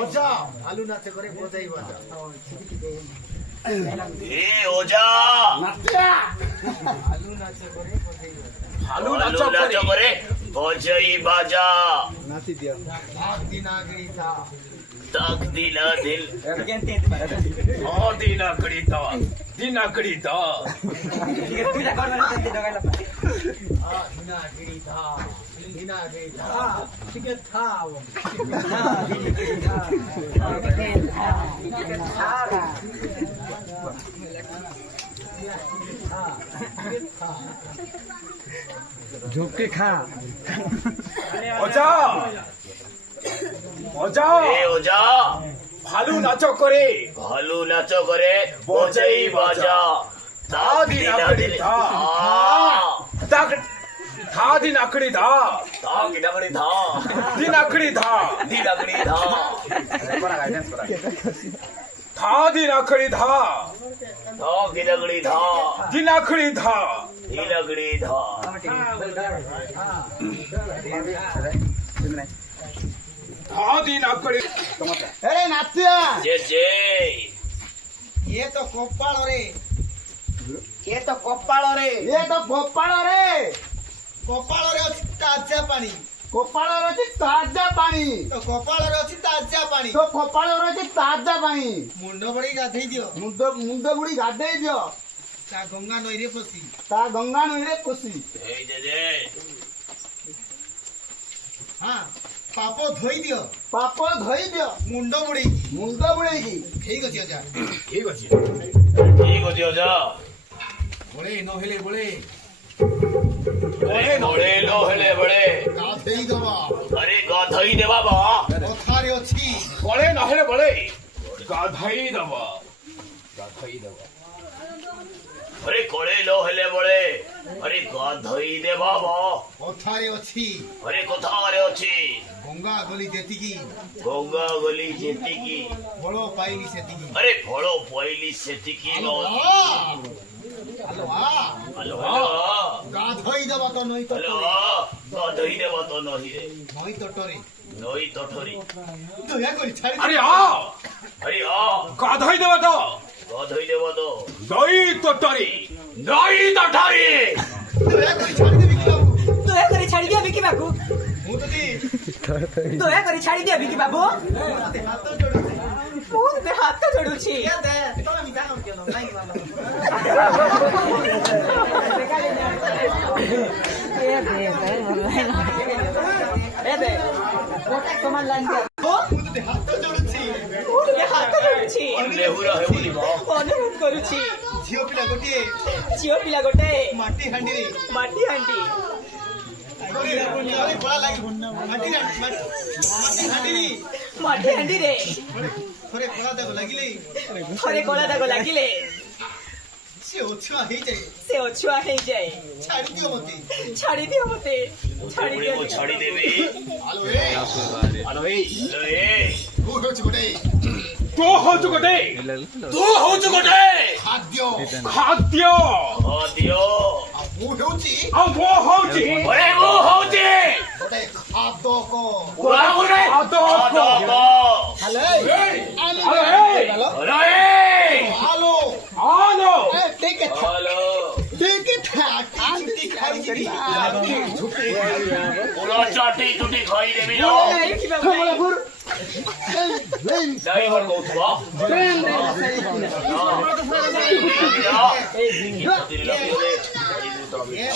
ওজা ভালো নাচে করে বোঝাই বাজা এ ওজা ভালো নাচে করে বোঝাই বাজা ভালো নাচো করে বোঝাই বাজা নাচি দিয়া আগ দিন আগড়ি থা तक दिला दिल दिन आकड़ी था ठीक है था झुक के खा ওজা ওজা এ ওজা ভালো নাচো করে ভালো নাচো করে বোঝাই বাজা तक दिला दिल তাক থা দিন আকড়ি ধা तक लगड़ी था দিন আকড়ি ধা दी लगड़ी था থা দিন আকড়ি ধা तक लगड़ी था দিন আকড়ি ধা दी लगड़ी था থা দিন আকড়ি अरे नात्या जे जे ये तो कोप्पाळ रे ये तो कोप्पाळ रे ये तो कोप्पाळ रे कोप्पाळ रे ଅଛି ତାଜା ପାଣି କୋପାଳରେ ଅଛି ତାଜା ପାଣି ତ କୋପାଳରେ ଅଛି ତାଜା ପାଣି ତ କୋପାଳରେ ଅଛି ତାଜା ପାଣି ମୁଣ୍ଡ ବୁଡି ଗାଧେଇ ଦିଅ ମୁଣ୍ଡ ବୁଡି ଗାଧେଇ ଦିଅ ତା ଗଙ୍ଗା ନଈରେ ପଶି ए जे जे ହଁ ପାପ ଧୋଇ ଦିଅ ପାପ ଧୋଇ ଦିଅ ମୁଣ୍ଡ ବୁଡେଇକି ଠିକ ଅଛି ଅଜା ঠিক আছে ठीक होती हो जा ବୋଳେ ନହେଲେ ବୋଳେ बड़े लोहले बड़े ଗାଧେଇ ଦବା अरे गाधई दे बाबा କଥାରେ ଅଛି বলে নহলে বলে গাধাই দেব अरे कोड़े लोहले बड़े अरे गाधई दे बाबा କଥାରେ ଅଛି अरे कोथारे अछि ଗଙ୍ଗା ଗଲି ଯେତିକି गंगा गली जेती की ଫଳ ପାଇଲି ସେତିକି अरे फड़ो पहली सेती की लो ହ୍ୟାଲୋ हेलो ଗାଧୋଇ ଦବା ତ ନଈ हेलो ତଟରେ गाधई दे तो नहीं रे ନଈ ତଟରେ नई तठरी ଦୟାକରି ଛାଡ଼ି আরে ଦିଅ। আ अरे গাধাই দেব তো गाधई दे तो দই তটরি नई तठरी ଦୟାକରି ଛାଡ଼ିଦେବି କି ବାବୁ ଦୟାକରି ଛାଡ଼ି ଦିଅ ବିକି ବାବୁ ମୁଁ ତତେ ଦୟାକରି ଛାଡ଼ି ଦିଅ ବିକି ବାବୁ ତତେ ହାତ ଯୋଡୁଛି ମୁଁ ତତେ ହାତ ଯୋଡୁଛି ଏବେ ଗୋଟେ ସମାନ ଲାଇନ ଦିଅ ମୁଁ ତତେ ହାତ ଯୋଡୁଛି ମୁଁ ତତେ ହାତ ଯୋଡୁଛି लेहुरा है बोली बा ଅନୁରୋଧ କରୁଛି ଝିଅ ପିଲା ଗୋଟିଏ ଝିଅ ପିଲା ଗୋଟେ ମାଟି ହାଣ୍ଡିରେ ମାଟି ହାଣ୍ଡି ଥରେ କଳା ଲାଗି ମାଟି ହାଣ୍ଡିରେ ଥରେ କଳା ଦାଗ ଲାଗିଲେ ଥରେ କଳା ଦାଗ ଲାଗିଲେ ସେ ଅଛୁଆ ହେଇଯାଏ ସେ ଅଛୁଆ ହେଇଯାଏ ଛାଡ଼ି ଦିଅ ମତେ ଛାଡ଼ି ଦିଅ ମତେ ଛାଡ଼ି बुढ़ी को ଦିଅ छाड़ी देवी ଆଲୋ हेलो ए ତୁ ହେଉଛି ଗୋଟେ তো হচ্ছে গোটে तू हो चुकोटे ଖାଦ୍ୟ খাদ্য हाँ दियो ଆଉ ମୁଁ ହେଉଛି ଆଉ ମୁଁ ହଉଛି अरे वो हो जी ଗୋଟେ ଖାଦକ बुरा बुरे ଖାଦ୍য ହାଲେ ଆଲୋ ଏ हेलो ए ହାଲୋ ଆଲୋ ଟିକେ हेलो ଖାଇଯିବି पूरा चाटी चुटी खाई देवी लो ବିକି ବାବୁ नहीं पर कौतुबा ଇଏ